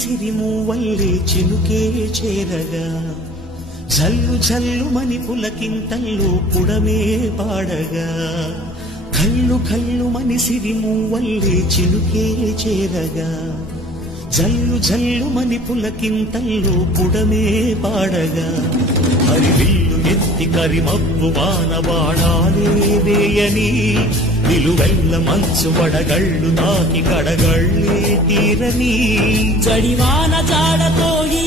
సిరిమూవల్లే చినుకే చేరగా జల్లు జల్లుమని పులకింతల్లో పుడమే పాడగా కల్లు కల్లుమని సిరిమూవల్లే చినుకే చేరగా జల్లు జల్లుమని పులకింతల్లో పుడమే పాడగా హరివిల్లు ఎత్తి కరిమబ్బు వానవాడాలే వేయని నిలువెల్ల మంచు వడగళ్ళు తాకి కడగళ్ళే తీరని జడివాన జాడతో ఈ